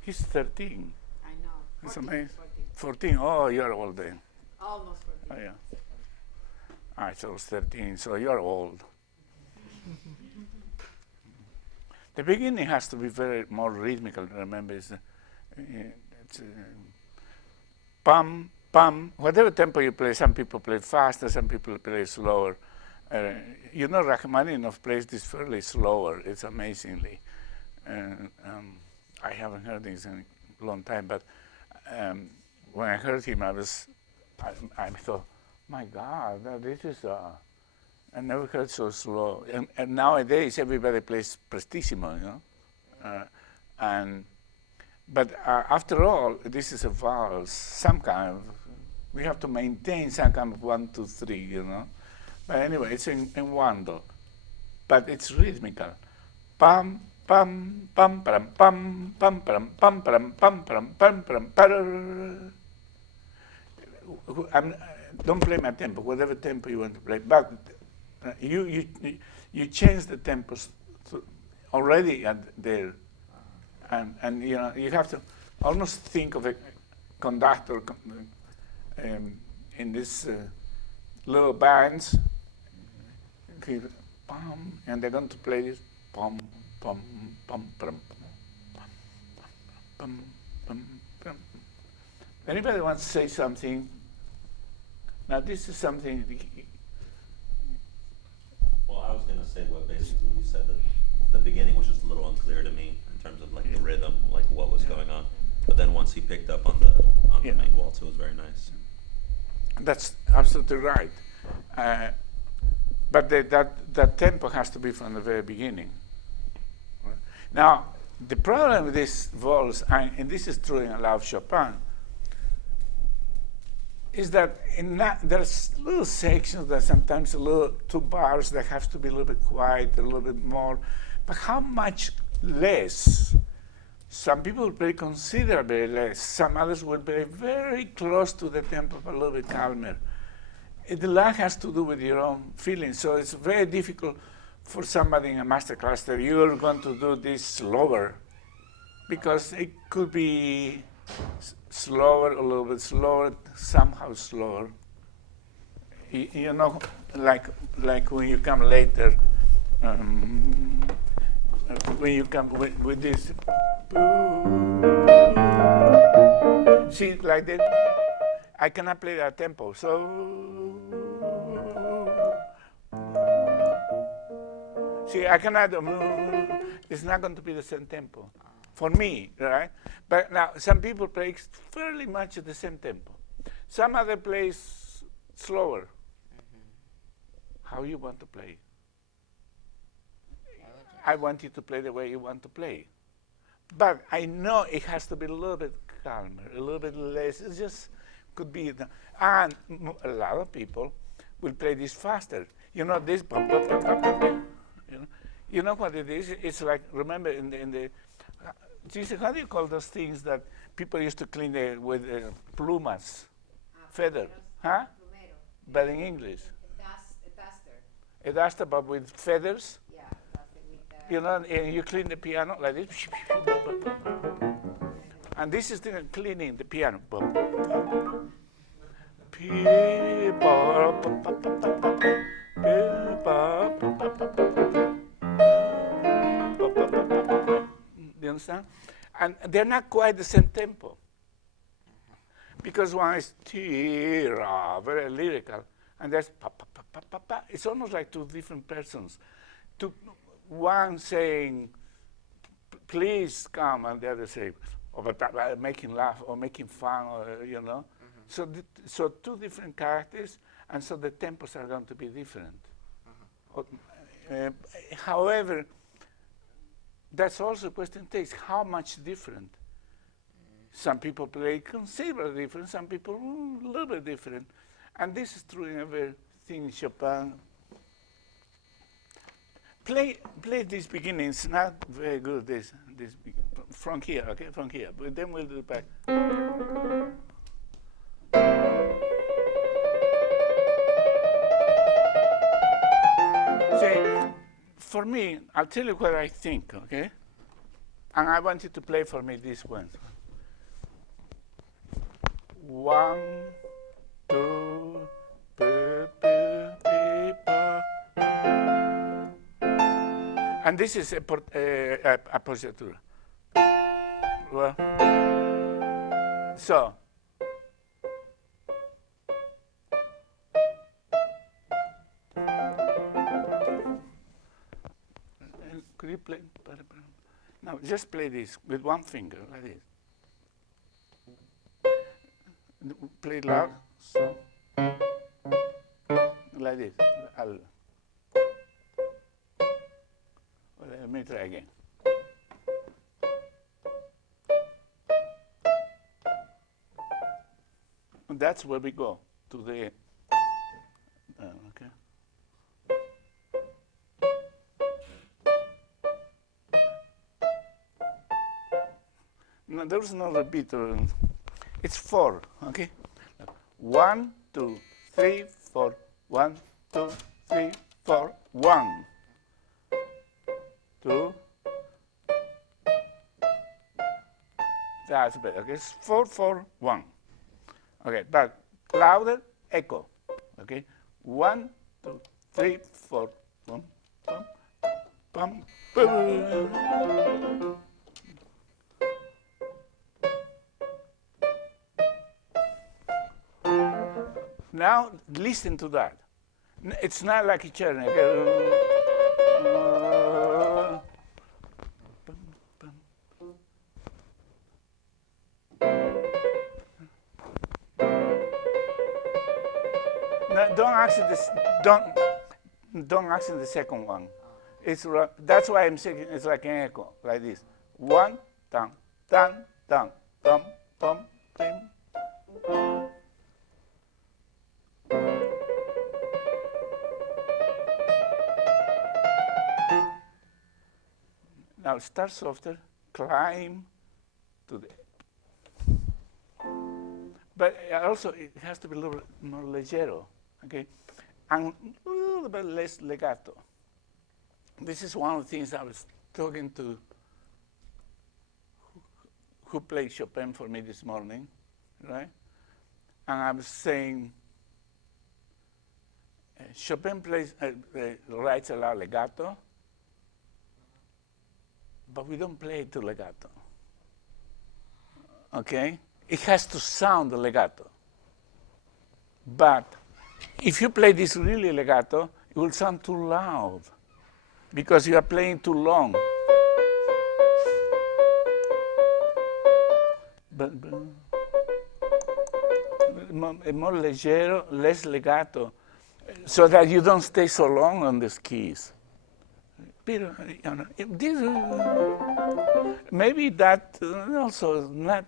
He's 13. I know. It's 14, amazing. 14. 14. Oh, you're old then. Almost 14. Oh, yeah. I was 13, so you're old. The beginning has to be very more rhythmical. Remember, it's pam, pam. Whatever tempo you play, some people play faster, some people play slower. Rachmaninoff plays this fairly slower. It's amazingly. I haven't heard this in a long time, but when I heard him, I thought, my God, this is. I never heard so slow. And nowadays, everybody plays prestissimo, But after all, this is a valse. Some kind of. We have to maintain some kind of 1, 2, 3, But anyway, it's in one do. But it's rhythmical. Pam, pam, pam, pam, pam, pam, pam, pam, pam, pam, pam, pam, pam, pam. Don't play my tempo, whatever tempo you want to play. But you change the tempos already there, and you have to almost think of a conductor in this little bands, and they're going to play this pom pom pom pom pom pom pom. Anybody wants to say something? Now this is something. Well, I was going to say what basically you said, that the beginning was just a little unclear to me in terms of like the rhythm, like what was going on. But then once he picked up on the main waltz, it was very nice. That's absolutely right. But that tempo has to be from the very beginning. Now, the problem with this waltz, and this is true in a lot of Chopin, is that there's little sections that sometimes two bars that have to be a little bit quiet, a little bit more. But how much less? Some people will play considerably less. Some others will play very close to the tempo, but a little bit calmer. The lot has to do with your own feelings. So it's very difficult for somebody in a master class that you're going to do this slower, because it could be slower, a little bit slower, somehow slower. Like when you come later, when you come with this, see, like that, I cannot play that tempo, so, see, I cannot, it's not going to be the same tempo. For me, right? But now, some people play fairly much at the same tempo. Some other plays slower. Mm-hmm. How you want to play? I want you to play the way you want to play. But I know it has to be a little bit calmer, a little bit less. It just could be. And a lot of people will play this faster. This. You know what it is? It's like, remember in the how do you call those things that people used to clean with plumas, feather, huh? Plumero. But in English, A duster. a duster, but with feathers. Yeah, duster with. And you clean the piano like this, and this is the cleaning the piano. You understand? And they're not quite the same tempo. Because one is tira, very lyrical, and there's pa pa pa pa pa pa. It's almost like two different persons. One saying, please come, and the other say, making laugh or making fun, or, Mm-hmm. So two different characters, and so the tempos are going to be different. Mm-hmm. However, that's also a question of taste. How much different? Some people play considerably different, some people a little bit different. And this is true in everything in Chopin. Play these beginnings, not very good, this from here, okay, from here. But then we'll do it back. See, for me, I'll tell you what I think, okay? And I want you to play for me this one. 1, 2, and this is a appoggiatura. Well, so. Could you play? Now, just play this with one finger, like this. Play loud, so. Like this. Let me try again. And that's where we go, to the, okay. No, there's no repeater. It's 4, okay? 1, 2, 3, 4. 1, 2, 3, 4. 1, 2. That's better. Okay, it's 4, 4, 1. Okay, but louder, echo. Okay, 1, 2, 3, 4. Bum, bum, bum, boom. Now listen to that. It's not like a chair. No, don't accent this. Don't accent the second one. It's that's why I'm saying it's like an echo, like this. 1, tan, tan, tan, tum, tum, tim. Now start softer, climb to the. But also it has to be a little more leggero, okay? And a little bit less legato. This is one of the things I was talking to who played Chopin for me this morning, right? And I was saying, Chopin writes a lot legato, but we don't play it to legato, okay? It has to sound legato. But if you play this really legato, it will sound too loud because you are playing too long. But more leggero, less legato, so that you don't stay so long on these keys. Maybe that also not.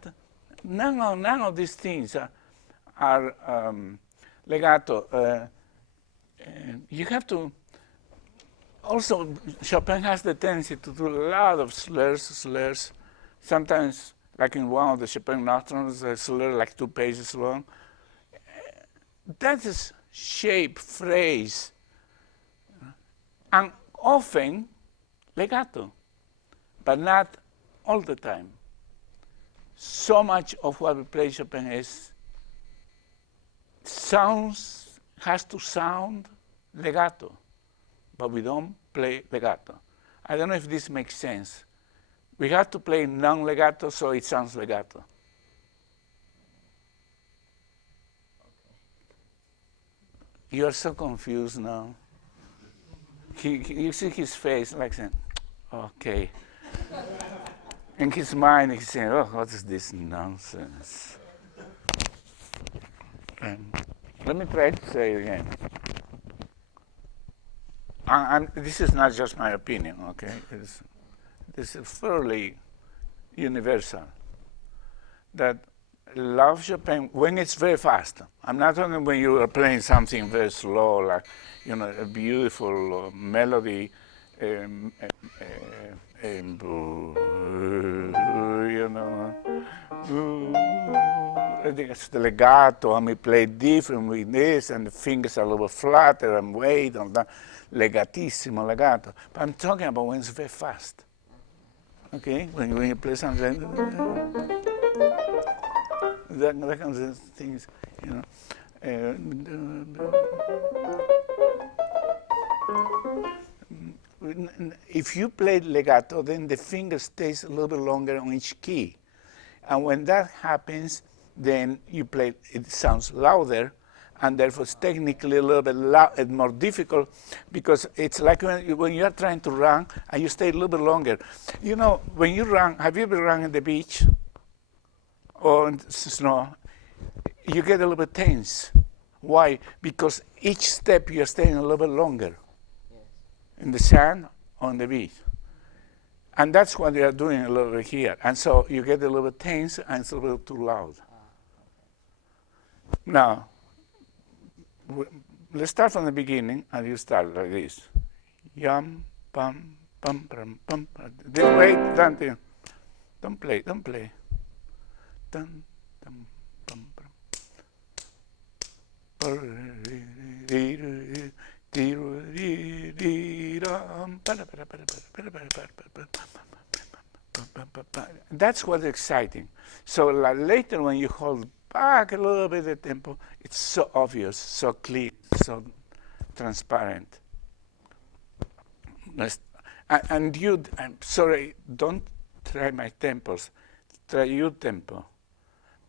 None of these things are legato. You have to. Also, Chopin has the tendency to do a lot of slurs. Sometimes, like in one of the Chopin nocturnes, a slur like 2 pages long. That is shape, phrase, and often legato, but not all the time. So much of what we play Chopin has to sound legato, but we don't play legato. I don't know if this makes sense. We have to play non-legato so it sounds legato. You are so confused now. You see his face like saying, okay. In his mind, he's saying, oh, what is this nonsense? Let me try to say it again. This is not just my opinion, okay? This is fairly universal. That love Chopin, when it's very fast. I'm not talking when you are playing something very slow, like, a beautiful melody, I think it's the legato, and we play different with this, and the fingers are a little flatter and weight, and that legatissimo legato. But I'm talking about when it's very fast. Okay, when you play something, that kind of things, you know. If you play legato, then the finger stays a little bit longer on each key. And when that happens, then you play, it sounds louder, and therefore it's technically a little bit more difficult, because it's like when you are trying to run and you stay a little bit longer. You know, when you run, have you ever run at the beach or in snow? You get a little bit tense. Why? Because each step you're staying a little bit longer in the sand on the beach. And that's what they are doing a little bit here. And so you get a little bit tense and it's a little too loud. Now, let's start from the beginning, and you start like this. Yum, pum, pum, pum, pum. This way, don't play. Dun, dum, pum, pum. That's what's exciting. So later when you hold back a little bit the tempo, it's so obvious, so clear, so transparent. And you, I'm sorry, don't try my tempos. Try your tempo,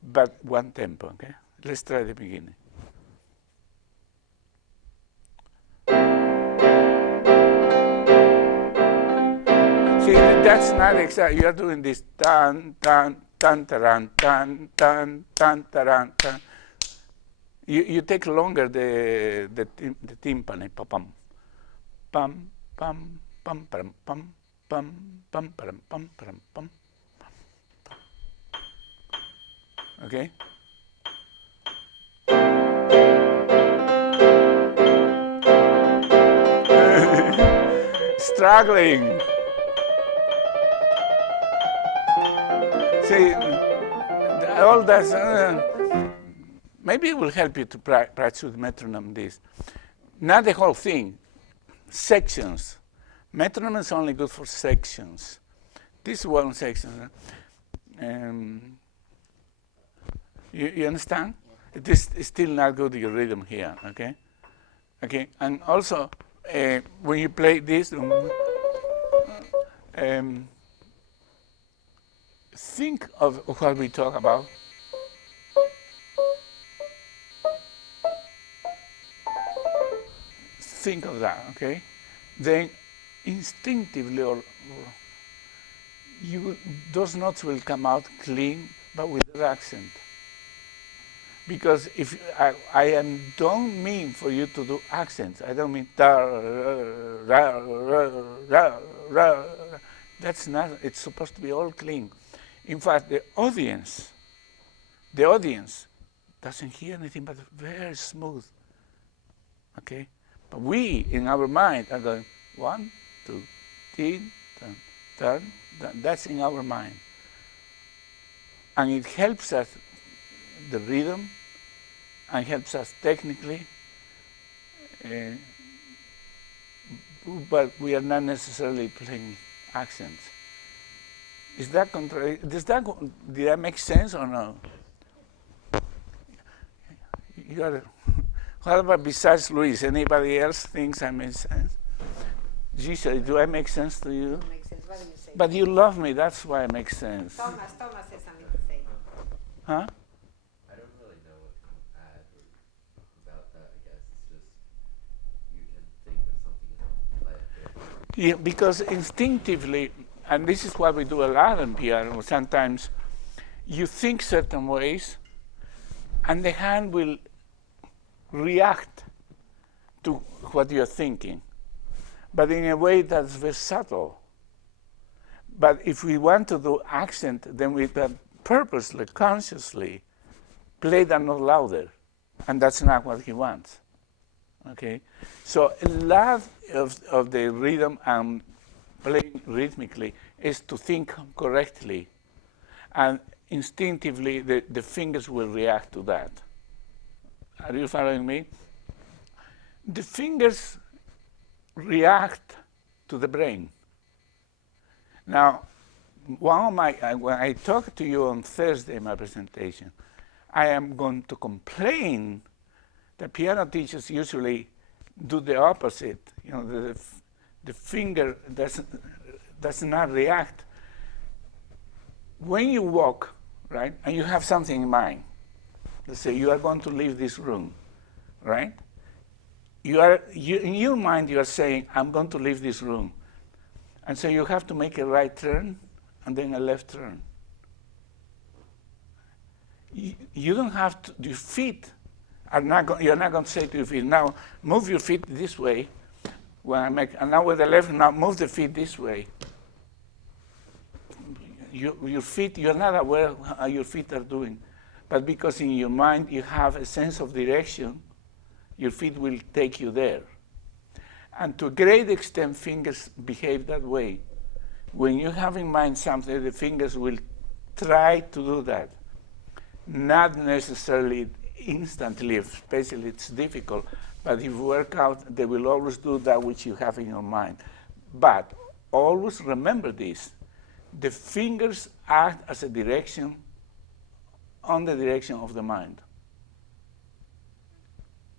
but one tempo, okay? Let's try the beginning. See, that's not exact. You are doing this tan, tan, tan, taran, tan, tan, tan, taran, tan. You take longer the timpani, pam, pam, pam, pam, pam, pam, pam, pam, pam, pam, pam, pam. Okay? Struggling. See, all that, maybe it will help you to practice with metronome this. Not the whole thing, sections. Metronome is only good for sections. This one section. You understand? It is still not good your rhythm here, okay? Okay, and also when you play this, think of what we talk about. Think of that, okay? Then instinctively, or those notes will come out clean, but with an accent. Because if I don't mean for you to do accents, I don't mean da, ra, ra, ra, ra. That's not. It's supposed to be all clean. In fact, the audience doesn't hear anything but very smooth. Okay, but we in our mind are going 1, 2, 3, dun, dun, dun. That's in our mind, and it helps us the rhythm. And helps us technically, but we are not necessarily playing accents. Is that contrary? Did that make sense or no? What about besides Luis? Anybody else thinks I make sense? Giselle, do I make sense to you? Makes sense. What do you say? But you love me, that's why it makes sense. Thomas has something to say. Huh? Yeah, because instinctively, and this is what we do a lot in piano, sometimes you think certain ways, and the hand will react to what you're thinking, but in a way that's very subtle. But if we want to do accent, then we can purposely, consciously play that note louder, and that's not what he wants. Okay, so a lot of the rhythm and playing rhythmically is to think correctly, and instinctively the fingers will react to that. Are you following me? The fingers react to the brain. Now, one of my, when I talk to you on Thursday in my presentation, I am going to complain that piano teachers usually do the opposite. You know, the finger does not react. When you walk, right, and you have something in mind, let's say you are going to leave this room, right? In your mind, you are saying, I'm going to leave this room. And so you have to make a right turn and then a left turn. You don't have to, your feet are not, you're not going to say to your feet, now move your feet this way. When I make, and now with the left, now move the feet this way. Your feet, you're not aware how your feet are doing. But because in your mind you have a sense of direction, your feet will take you there. And to a great extent, fingers behave that way. When you have in mind something, the fingers will try to do that. Not necessarily instantly, especially it's difficult, but if you work out, they will always do that which you have in your mind. But always remember this. The fingers act as a direction on the direction of the mind.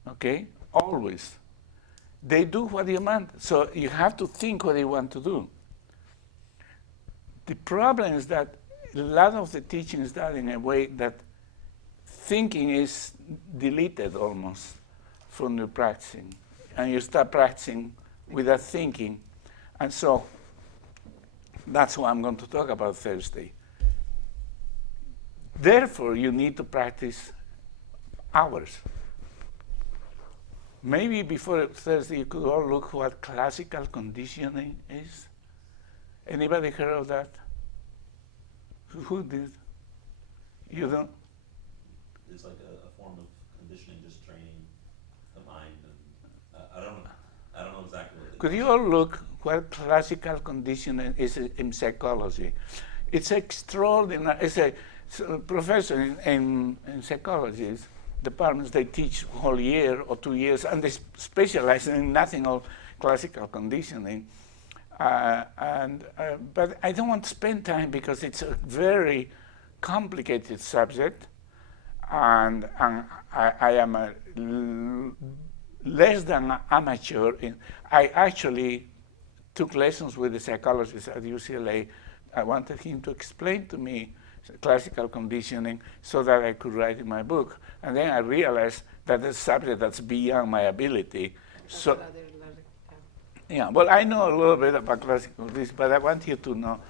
Okay? Always. They do what you want. So you have to think what you want to do. The problem is that a lot of the teaching is done in a way that thinking is deleted almost from your practicing. And you start practicing without thinking. And so that's what I'm going to talk about Thursday. Therefore, you need to practice hours. Maybe before Thursday, you could all look what classical conditioning is. Anybody heard of that? Who did? You don't? It's like a form of conditioning, just training the mind. And I don't know exactly what it is. Could you all look what classical conditioning is in psychology? It's extraordinary. It's a professor in psychology departments, they teach a whole year or 2 years, and they specialize in nothing of classical conditioning. But I don't want to spend time because it's a very complicated subject, and I am less than amateur. I actually took lessons with the psychologist at UCLA. I wanted him to explain to me classical conditioning so that I could write in my book. And then I realized that it's a subject that's beyond my ability. So, yeah, well, I know a little bit about classical conditioning, but I want you to know.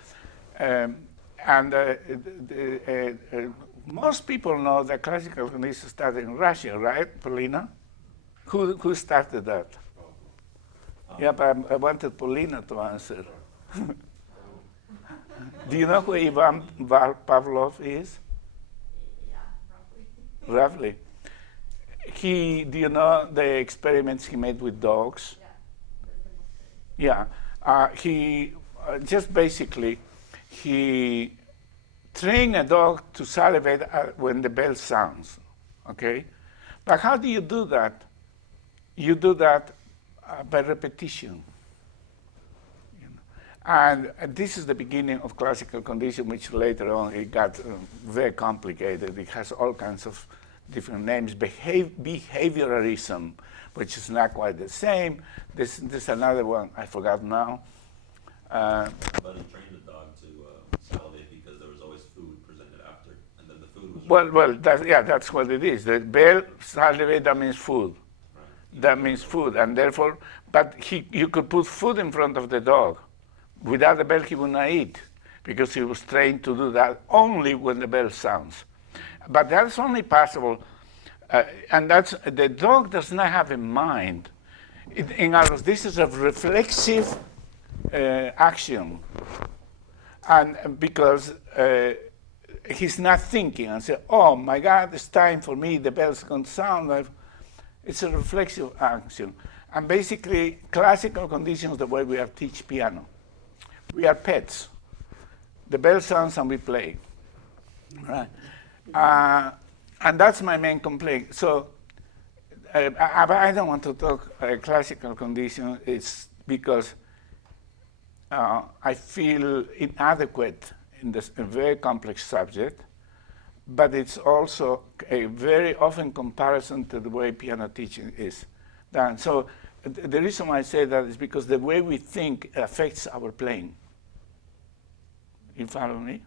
Most people know that classical conditioning started in Russia, right, Paulina? Who started that? Yeah, but I wanted Paulina to answer. Do you know who Ivan Pavlov is? Yeah, roughly. Roughly. Do you know the experiments he made with dogs? Yeah. Yeah. He just basically, he trained a dog to salivate when the bell sounds, okay? But how do you do that? You do that by repetition. And this is the beginning of classical conditioning, which later on it got very complicated. It has all kinds of different names. Behavioralism, which is not quite the same. This another one, I forgot now. But he trained the dog to salivate because there was always food presented after, and then the food was... Well, that's what it is. The bell, salivate, that means food. Right. That means food, and therefore, but you could put food in front of the dog. Without the bell, he would not eat, because he was trained to do that only when the bell sounds. But that's only possible, and the dog does not have a mind. In other words, this is a reflexive action, and because he's not thinking and say, "Oh my God, it's time for me. The bell's going to sound." It's a reflexive action, and basically, classical conditions the way we are teach piano. We are pets. The bell sounds and we play, right? And that's my main complaint. So I don't want to talk classical condition. It's because I feel inadequate in this a very complex subject, but it's also a very often comparison to the way piano teaching is done. So the reason why I say that is because the way we think affects our playing. You follow me?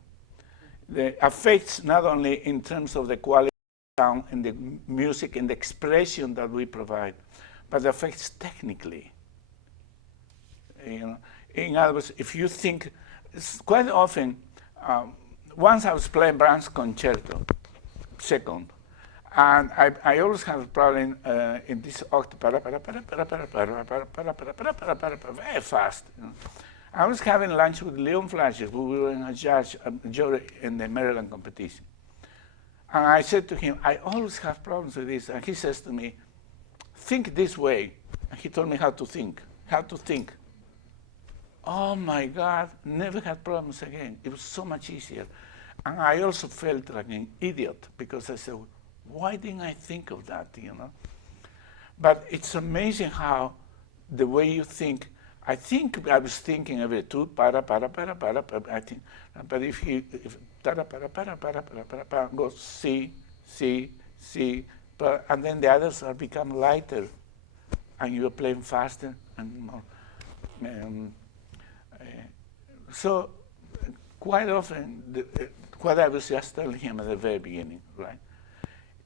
It affects not only in terms of the quality of sound and the music and the expression that we provide, but affects technically. You know, in other words, if you think, quite often, once I was playing Brahms concerto, second, and I always have a problem in this octave, very fast. You know. I was having lunch with Leon Flasher, who we were in a jury in the Maryland competition. And I said to him, I always have problems with this. And he says to me, think this way. And he told me how to think. Oh my God, never had problems again. It was so much easier. And I also felt like an idiot because I said, why didn't I think of that, you know? But it's amazing how the way you think, I think I was thinking of it too, I think, but if goes C, and then the others are become lighter, and you're playing faster and more. So quite often, what I was just telling him at the very beginning, right?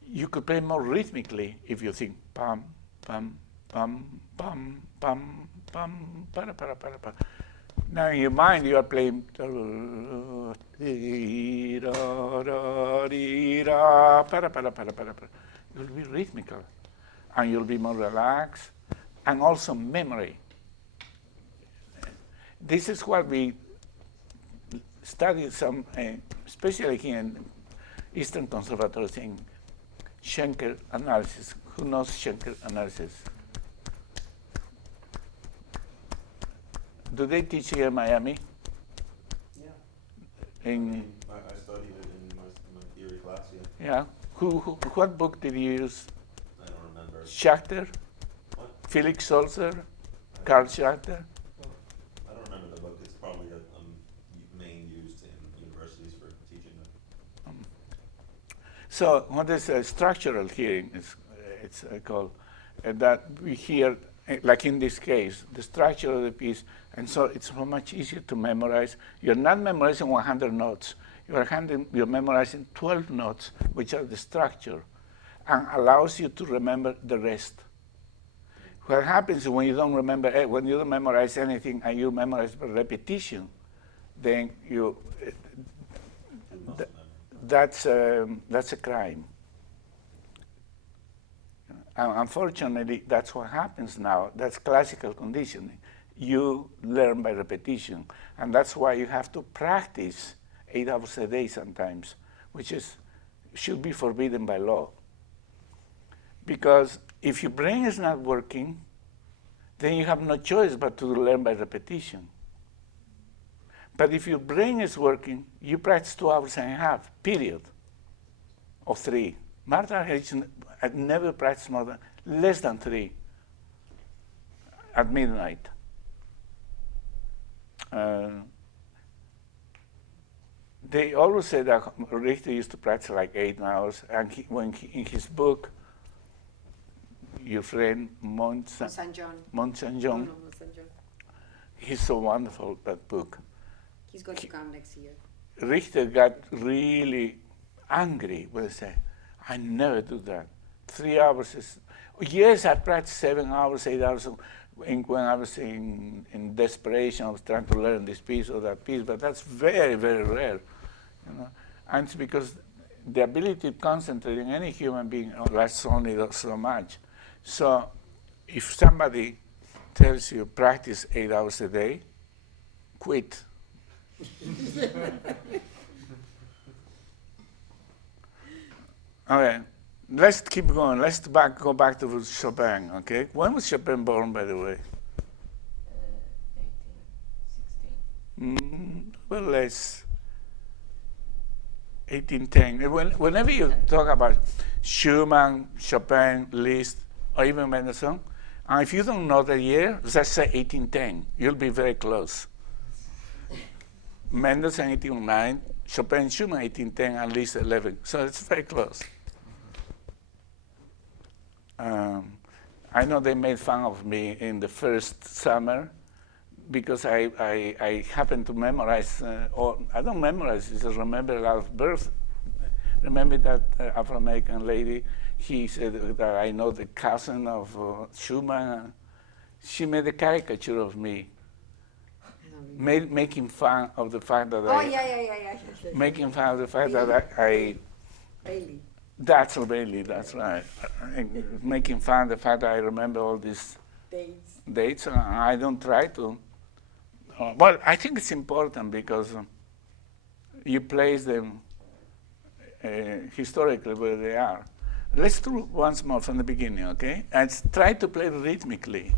You could play more rhythmically if you think pam, pam, pam, pam, pam, pam, para. Now in your mind you are playing. You'll be rhythmical, and you'll be more relaxed, and also memory. This is what we studied some, especially here in Eastern Conservatory thing, Schenker analysis. Who knows Schenker analysis? Do they teach here in Miami? Yeah. I studied it in my theory class, yeah. Yeah. What book did you use? I don't remember. Schachter? What? Felix Sulzer? Karl Schachter? I don't remember the book. It's probably a main used in universities for teaching them. So what is structural hearing? It's called that we hear, like in this case, the structure of the piece, and so it's so much easier to memorize. You're not memorizing 100 notes. You're memorizing 12 notes, which are the structure, and allows you to remember the rest. What happens when you don't remember, when you don't memorize anything and you memorize by repetition, then that's a crime. And unfortunately, that's what happens now. That's classical conditioning. You learn by repetition, and that's why you have to practice 8 hours a day sometimes, which should be forbidden by law. Because if your brain is not working, then you have no choice but to learn by repetition. But if your brain is working, you practice 2 hours and a half, period, or 3. Martha had never practiced less than 3 at midnight. They always say that Richter used to practice like 8 hours, and in his book, your friend Ponce, Zhong. he's so wonderful, that book. He's going to come next year. Richter got really angry when he said, I never do that. 3 hours is, yes, I practiced 7 hours, 8 hours when I was in desperation. I was trying to learn this piece or that piece, but that's very, very rare. You know? And it's because the ability to concentrate in any human being lasts only so much. So if somebody tells you practice 8 hours a day, quit. Okay, let's keep going. Let's go back to Chopin, okay? When was Chopin born, by the way? 1816. Well, less. 1810. Whenever you talk about Schumann, Chopin, Liszt, or even Mendelssohn, and if you don't know the year, just say 1810. You'll be very close. Mendelssohn 1809, Chopin, Schumann 1810, and Liszt 11. So it's very close. I know they made fun of me in the first summer because I happened to memorize, or I don't memorize, I just remember a lot of births. Remember that Afro-American lady, he said that I know the cousin of Schumann. She made a caricature of me, making fun of the fact that Yeah. making fun of the fact that I Really? that's right. Making fun of the fact that I remember all these dates, and I don't try to. Well, I think it's important because you place them historically where they are. Let's do once more from the beginning, okay? And try to play rhythmically.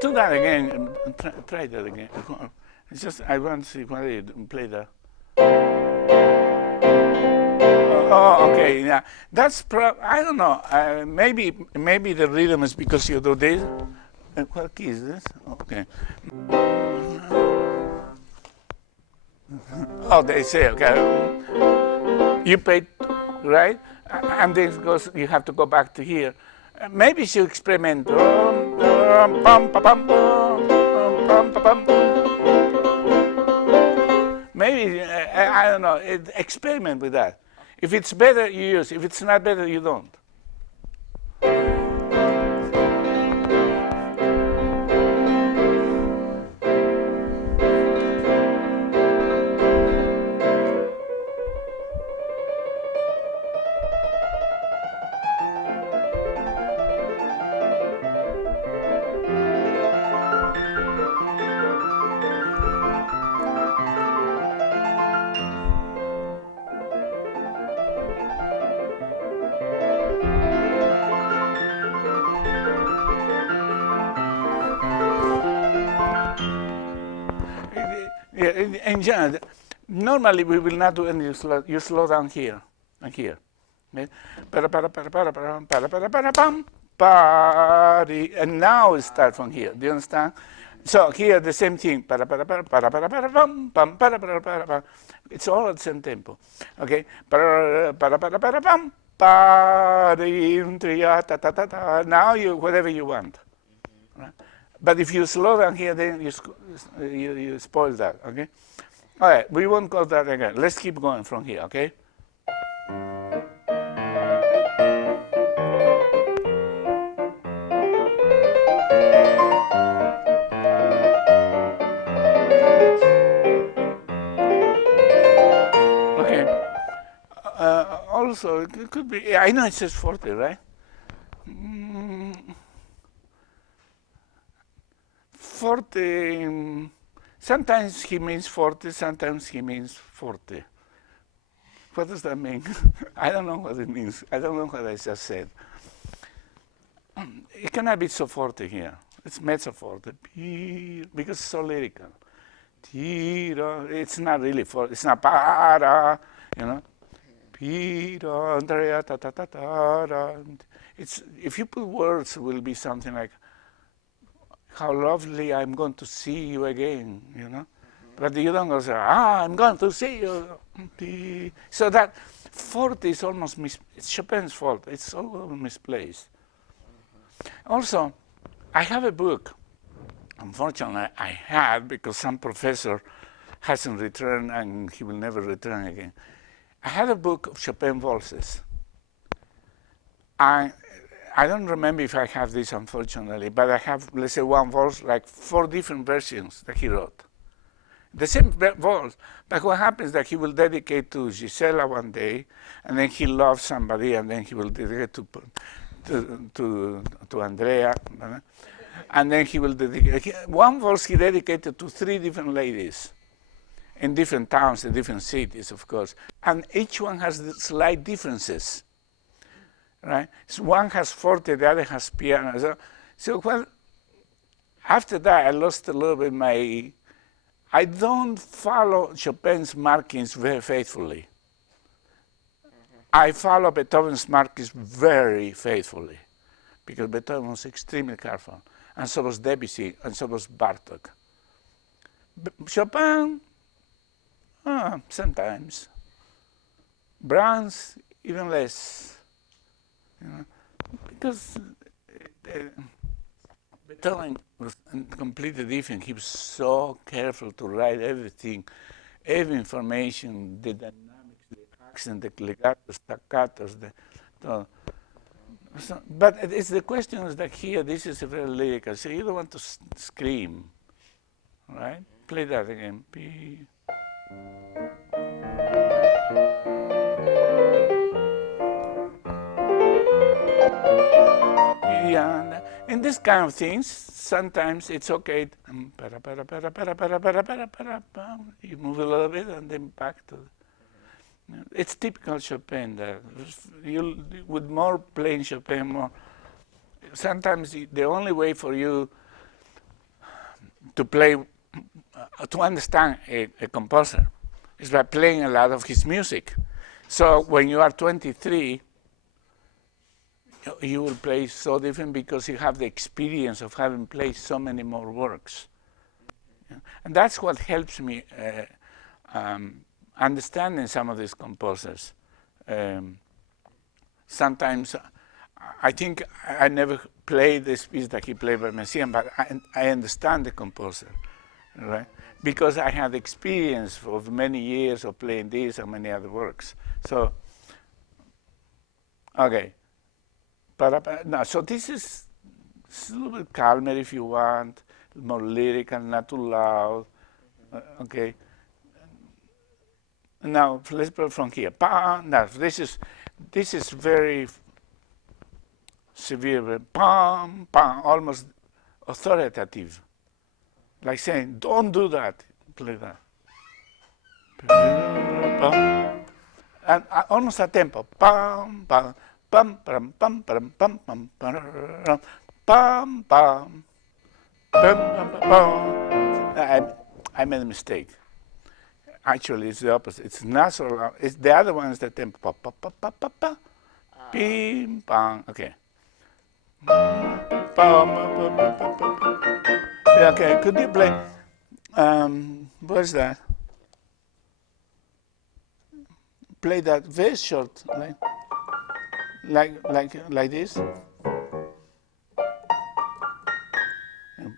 Do that again. Try that again. It's just I want to see whether you play that. Oh, okay, yeah. That's I don't know. Maybe the rhythm is because you do this. What key is this? Okay. Oh, they say okay. You played right, and then goes. You have to go back to here. Maybe you experiment. Maybe I don't know. Experiment with that. If it's better, you use. If it's not better, you don't. In general, normally we will not do any slow. You slow down here and here. Okay? And now it starts from here. Do you understand? So here the same thing. It's all at the same tempo. Okay? Now you whatever you want. Right? But if you slow down here, then you spoil that, okay? All right, we won't go that again. Let's keep going from here, okay? Okay. Also, it could be, I know it says 40, right? 40, sometimes he means 40, sometimes he means 40. What does that mean? I don't know what it means. I don't know what I just said. It cannot be so forte here. It's mezzo forte, because it's so lyrical. It's not really forte. It's not para, you know. It's, if you put words, it will be something like, how lovely I'm going to see you again, you know. But you don't go say, I'm going to see you. So that forte is almost, it's Chopin's fault. It's all misplaced. Also, I have a book. Unfortunately, I had, because some professor hasn't returned and he will never return again. I had a book of Chopin waltzes. I don't remember if I have this, unfortunately, but I have, let's say, one waltz, like 4 different versions that he wrote. The same waltz, but what happens is that he will dedicate to Gisela one day, and then he loves somebody, and then he will dedicate to Andrea, and then he will dedicate, one waltz he dedicated to 3 different ladies, in different towns, in different cities, of course, and each one has slight differences. Right? So one has forte, the other has piano. So well, after that, I lost a little bit I don't follow Chopin's markings very faithfully. I follow Beethoven's markings very faithfully because Beethoven was extremely careful, and so was Debussy, and so was Bartok. Chopin, sometimes. Brahms, even less. Because Beethoven was completely different. He was so careful to write everything, every information, the dynamics, the accent, the legatos, staccatos. But it's the question is that here, this is very lyrical, so you don't want to scream, right? Play that again. Yeah, in this kind of things, sometimes it's okay. You move a little bit and then back to. It's typical Chopin. That you with more playing Chopin, more. Sometimes the only way for you to play, to understand a composer, is by playing a lot of his music. So when you are 23. You will play so different because you have the experience of having played so many more works. And that's what helps me understanding some of these composers. Sometimes I think I never played this piece that he played by Messiaen, but I understand the composer, right? Because I had experience of many years of playing this and many other works. So, okay. No, so this is a little bit calmer if you want, more lyrical, not too loud. Okay. Now let's play from here. Now this is very severe. Pam, pam, almost authoritative, like saying, "Don't do that." Play that. And almost a tempo. Pam, pam. Pam pam pam pam pam pam pam pam pam pam. I made a mistake. Actually, it's the opposite. It's natural. It's the other one is the tempo. Pa pa pa pa pa pa. Pim pam. Okay. Okay. Could you play? What's that? Play that very short, like this.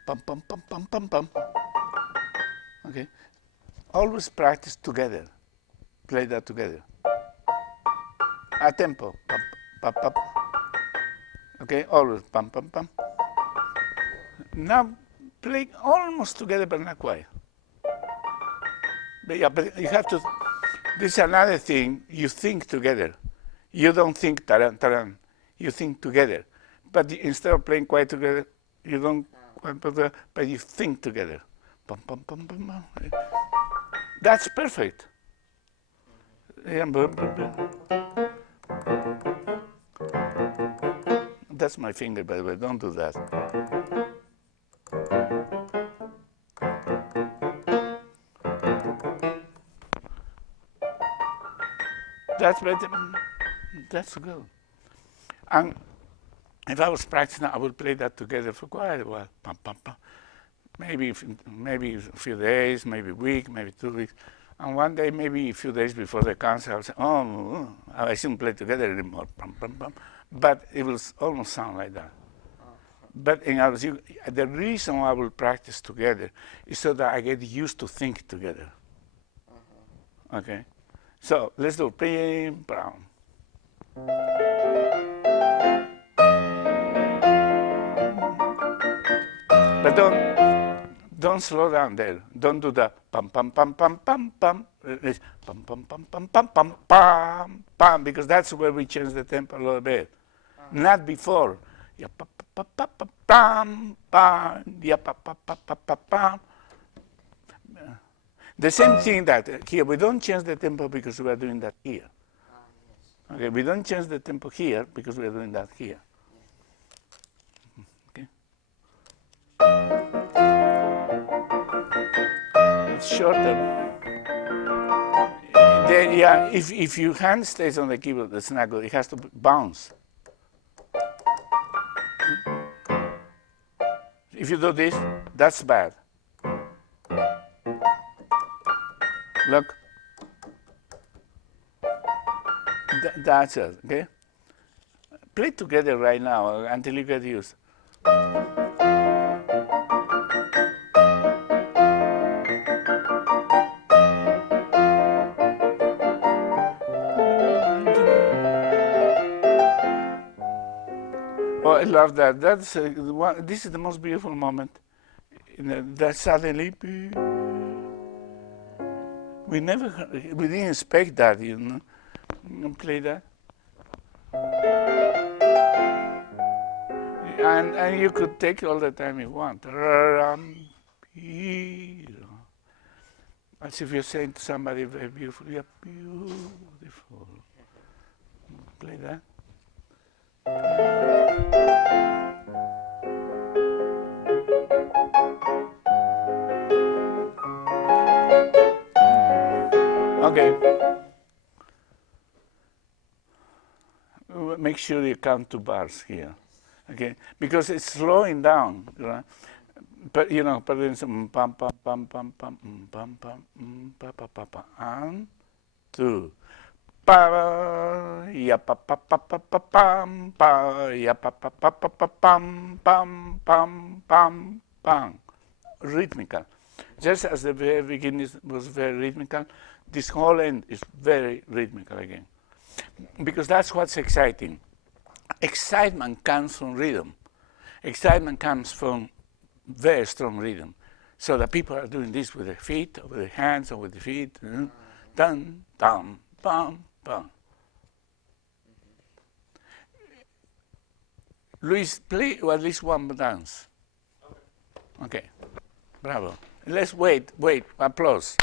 Pum pum pum pum pum pum. Okay. Always practice together. Play that together. A tempo. Pum pum pum. Okay. Always pum pum pum. Now play almost together, but not quite. But yeah, but you have to. This is another thing. You think together. You don't think taran taran. You think together. But instead of playing quite together, you don't quite together, but you think together. Pum, pum, pum, pum, pum. That's perfect. That's my finger, by the way. Don't do that. That's better. That's good. And if I was practicing, I would play that together for quite a while. Pum, pum, pum. Maybe a few days, maybe a week, maybe 2 weeks. And one day, maybe a few days before the concert, I'll say, oh, I shouldn't play together anymore. Pum, pum, pum. But it will almost sound like that. But in others, the reason why I will practice together is so that I get used to think together. Okay? So let's do Pim, Brown. But don't slow down there. Don't do the pam pam pam pam pam pam. It's pam pam pam pam pam pam pam pam, because that's where we change the tempo a little bit. Not before. Yeah, pa pa pa pa pam pam. Yeah, pa pa pa pa pa pam. The same thing that here we don't change the tempo because we are doing that here. Okay, we don't change the tempo here because we are doing that here. Okay. It's shorter. then, yeah, if your hand stays on the keyboard, that's not good. It has to bounce. If you do this, that's bad. Look. That's it, okay? Play together right now until you get used. Oh, I love that. That's this is the most beautiful moment. That suddenly, we didn't expect that, you know. Play that. And you could take all the time you want. As if you're saying to somebody very beautiful, you're beautiful. Play that. Okay. Make sure you count 2 bars here, okay? Because it's slowing down, right? But you know, but then some pam pam pam pam pam pam pam pa pa pa pa and 2. Pa ya pa pa pa pa pa pam pa ya pa pa pa pa pa pam pam pam pam pam. Rhythmical. Just as the very beginning was very rhythmical, this whole end is very rhythmical again. Because that's what's exciting. Excitement comes from rhythm. Excitement comes from very strong rhythm. So the people are doing this with their feet, or with their hands, or with their feet. Dun, dum, bum, bum. Luis, play at least one dance. Okay. Bravo. Let's wait. Applause.